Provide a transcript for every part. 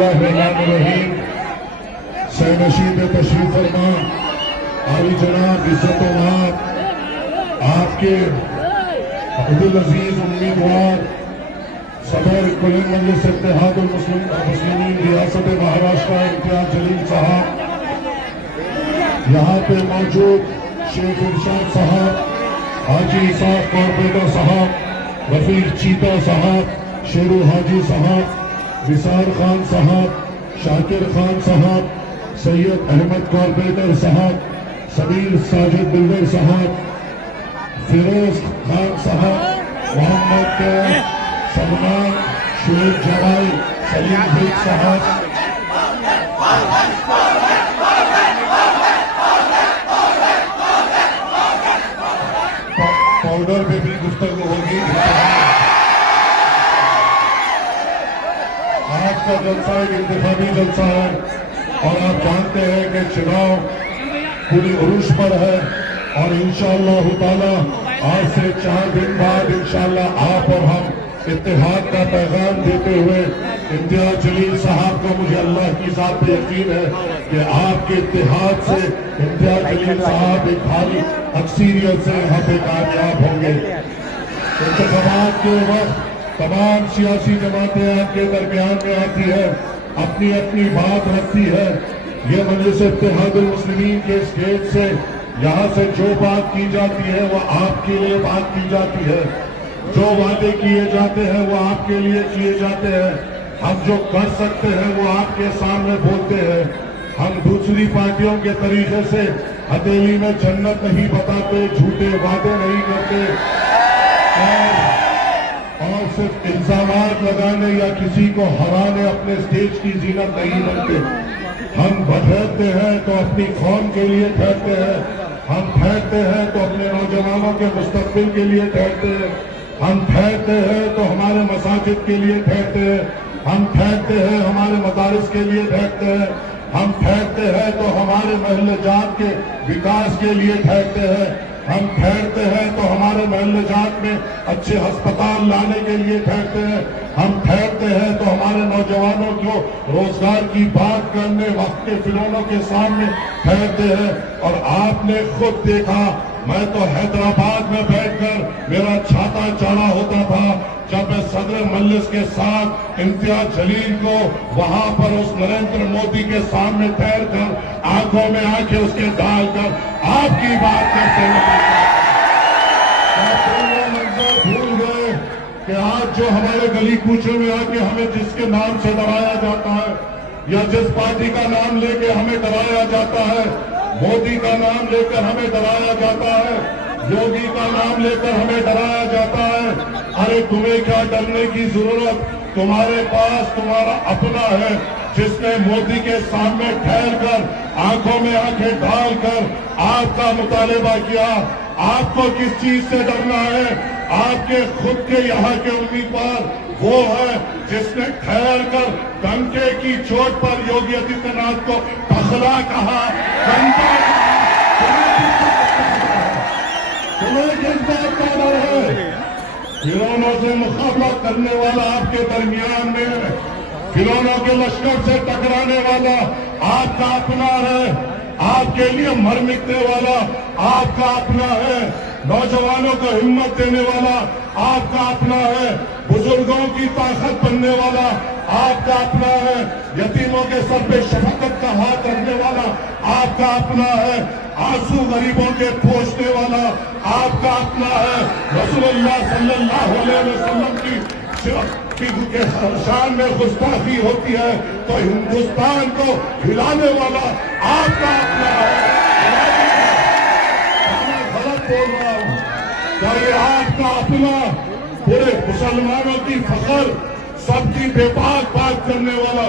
बिस्मिल्लाहिर्रहमानिर्रहीम। सैनशीद तशरीफ फरमा आली जनाब इज्जत आपके अब्दुल अजीज उम्मीदवार सदर कुल मजलिस इत्तेहादुल मुस्लिमीन रियासत महाराष्ट्र इम्तियाज जलील साहब, यहाँ पे मौजूद शेख इरशाद साहब, हाजी इसाक कॉर्पोरेटर साहब, रफीक चीता साहब, शेरू हाजी साहब, विसार खान साहब, शाकिर खान साहब, सैयद अहमद कॉर्पोरेटर साहब, सबीर साजिद बिल्डर साहब, फिरोज खान साहब, मोहम्मद सलमान, शुएब जवाई, सलीम बेग साहब, पाउडर पे भी गुफ्तगू होगी। आज का जलसा एक इंतखाबी जलसा है और आप जानते हैं कि चुनाव पूरी उरूज पर है और इंशाअल्लाह ताला आज से 4 दिन बाद इंशाअल्लाह आप और हम इत्तेहाद का पैगाम देते हुए इम्तियाज जलील साहब को मुझे अल्लाह की ज़ात पे यकीन है कि आपके इत्तेहाद से इम्तियाज जलील साहब एक भारी अक्सरियत से यहाँ पे कामयाब होंगे। इंतखाबात के वक्त तमाम सियासी जमातें आपके दरमियान में आती है, अपनी अपनी बात रखती है। ये मजलिस इत्तेहादुल मुस्लिमीन के इस गेट से यहाँ से जो बात की जाती है वो आपके लिए बात की जाती है, जो वादे किए जाते हैं वो आपके लिए किए जाते हैं। हम जो कर सकते हैं वो आपके सामने बोलते हैं। हम दूसरी पार्टियों के तरीके से हथेली में जन्नत नहीं बताते, झूठे वादे नहीं करते और सिर्फ इल्जामात लगाने या किसी को हराने अपने स्टेज की जीनत नहीं बनते। हम ठहरते हैं तो अपनी कौम के लिए ठहरते हैं, हम ठहरते हैं तो अपने नौजवानों के मुस्तकबिल के लिए ठहरते हैं, हम ठहरते हैं तो हमारे मसाजिद के लिए ठहरते हैं, हम ठहरते हैं हमारे मदारिस के लिए ठहरते हैं, हम ठहरते हैं तो हमारे महल्ले जात के विकास के लिए ठहरते हैं, हम ठहरते हैं तो हमारे महल्ले जात में अच्छे अस्पताल लाने के लिए ठहरते हैं, हम ठहरते हैं तो हमारे नौजवानों को रोजगार की बात करने वक्त के फिरौनों के सामने ठहरते हैं। और आपने खुद देखा, मैं तो हैदराबाद में बैठकर मेरा छाता चढ़ा होता था जब मैं सदर मजलिस के साथ इम्तियाज जलील को वहां पर उस नरेंद्र मोदी के सामने ठहर कर आंखों में आंखें उसके डालकर आपकी बात करते हुए भूल गए कि आज जो हमारे गली कूचों में आके हमें जिसके नाम से डराया जाता है या जिस पार्टी का नाम लेके हमें डराया जाता है, मोदी का नाम लेकर हमें डराया जाता है, योगी का नाम लेकर हमें डराया जाता है। अरे तुम्हें क्या डरने की जरूरत, तुम्हारे पास तुम्हारा अपना है जिसने मोदी के सामने ठहर कर आंखों में आंखें डालकर आपका मुतालिबा किया। आपको किस चीज से डरना है? आपके खुद के यहाँ के उम्मीदवार वो है जिसने ठहर कर डंके की चोट पर योगी आदित्यनाथ को टखला कहा, गंदा कहा। तुम्हें किस बात का डर है? फिरौनों से मुकाबला करने वाला आपके दरमियान में, फिरौनों के लश्कर से टकराने वाला आपका अपना है, आपके लिए मर मिटने वाला आपका अपना है, नौजवानों को हिम्मत देने वाला आपका अपना है, बुजुर्गों की ताकत बनने वाला आपका अपना है, यतीमों के सर पे शफकत का हाथ रखने वाला आपका अपना है, आंसू गरीबों के पोंछने वाला आपका अपना है। रसूलुल्लाह सल्लल्लाहु अलैहि वसल्लम की के शान में गुस्ताखी होती है तो हिंदुस्तान को हिलाने वाला आपका अपना है। मैं गलत बोल रहा हूँ क्या ये आपका अपना पूरे मुसलमानों की फखर सबकी बेबाक बात करने वाला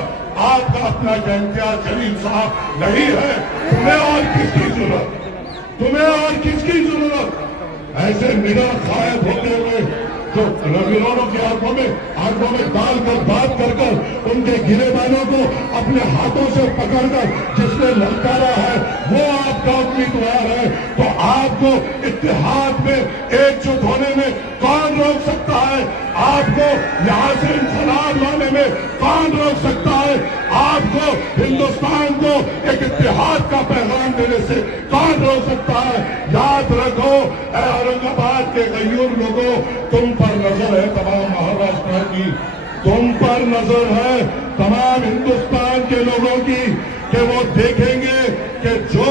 आपका अपना इम्तियाज जलील साहब नहीं है? तुम्हें और किसकी जरूरत, तुम्हें और किसकी जरूरत? ऐसे निडर गायब होते हुए जो रविवारों की आंखों में डालकर बात कर उनके गिरेबानों को अपने हाथों से पकड़कर जिसने ललकारा है वो आपका उम्मीदवार है। तो आपको इत्तेहाद में एकजुट होने में कौन रोक सकता है? आपको यहाँ से इंकलाब लाने में कौन रोक सकता है? غیور لوگوں، تم پر نظر ہے تمام مہاراشٹر کی، تم پر نظر ہے تمام ہندوستان کے لوگوں کی، کہ وہ دیکھیں گے کہ جو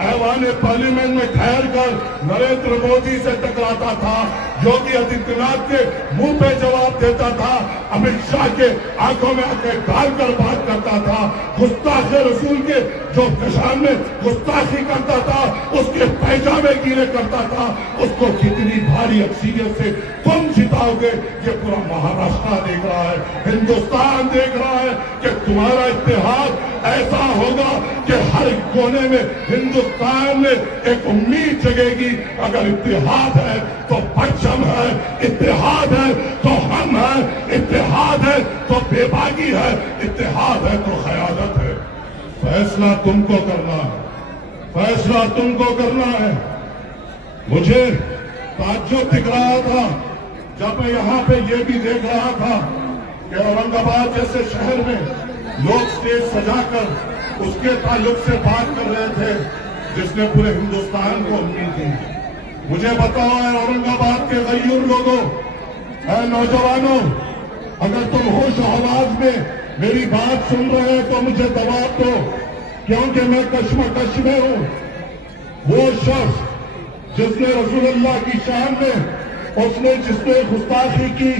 ایوان پارلیمنٹ میں ٹھہر کر نریندر مودی سے ٹکراتا تھا، یوگی آدتیہ ناتھ کے منہ پہ جواب دیتا تھا، امت شاہ کے آنکھوں میں آنکھیں ڈال کر بات کرتا تھا، گستاخ رسول کے جو کشان میں گستاخی کرتا تھا اس کے پیجامے گیلے کرتا تھا، اس کو کتنی بھاری اکثریت سے تم جتاؤ گے، یہ پورا مہاراشٹر دیکھ رہا ہے، ہندوستان دیکھ رہا ہے کہ تمہارا اتحاد ایسا ہوگا کہ ہر کونے میں ہندوستان میں ایک امید جگے گی۔ اگر اتحاد ہے تو پرچم ہے، اتحاد ہے تو ہم ہیں، اتحاد ہے تو بے باکی ہے، اتحاد ہے تو قیادت ہے۔ فیصلہ تم کو کرنا ہے، فیصلہ تم کو کرنا ہے۔ مجھے تعجب دکھ رہا تھا جب میں یہاں پہ یہ بھی دیکھ رہا تھا کہ اورنگ آباد جیسے شہر میں لوگ سٹیج سجا کر اس کے تعلق سے بات کر رہے تھے جس نے پورے ہندوستان کو امید دی۔ مجھے بتاؤ اے اورنگ آباد کے غیور لوگوں، اے نوجوانوں، اگر تم ہوش و حواس میں میری بات سن رہے ہیں تو مجھے جواب دو، کیونکہ میں کشمکش میں ہوں۔ وہ شخص جس نے رسول اللہ کی شان میں جس نے گستاخی کی،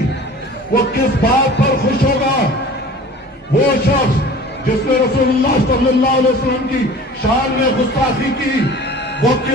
وہ کس بات پر خوش ہوگا؟ وہ شخص جس نے رسول اللہ صلی اللہ علیہ وسلم کی شان میں گستاخی کی، وہ کس